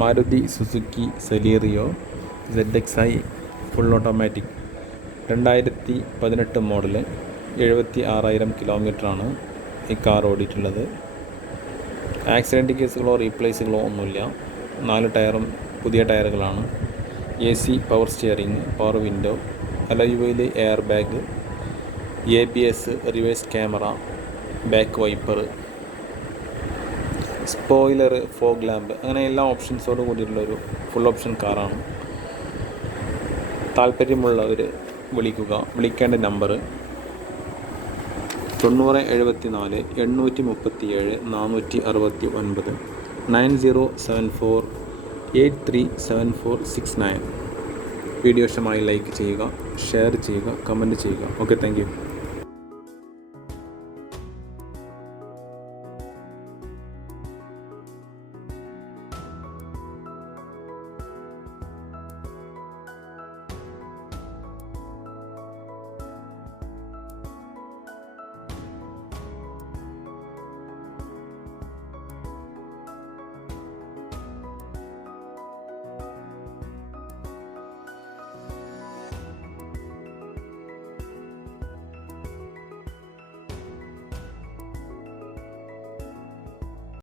Maruty Suzuki Celerio ZXI full automatic 2018 model 76,000 കിലോമീറ്ററാണ് ഈ car ഓടിയിട്ടുള്ളത്. Accident കേസുകളോ റീപ്ലേസുകളോ ഒന്നുമില്ല. 4 ടയറും പുതിയ ടയറുകളാണ്. AC, power steering, power window, alloy wheel, air bag, ABS, reverse camera, back wiper, spoiler, fog lamp, അങ്ങനെ എല്ലാ ഓപ്ഷൻസോട് കൂടിയിട്ടുള്ളൊരു full option കാറാണ്. താല്പര്യമുള്ളവർ വിളിക്കേണ്ട നമ്പർ 9074 837 469 9074 837469. വീഡിയോ ഇഷ്ടമായി ലൈക്ക് ചെയ്യുക, ഷെയർ ചെയ്യുക, കമൻറ്റ് ചെയ്യുക. Okay, thank you.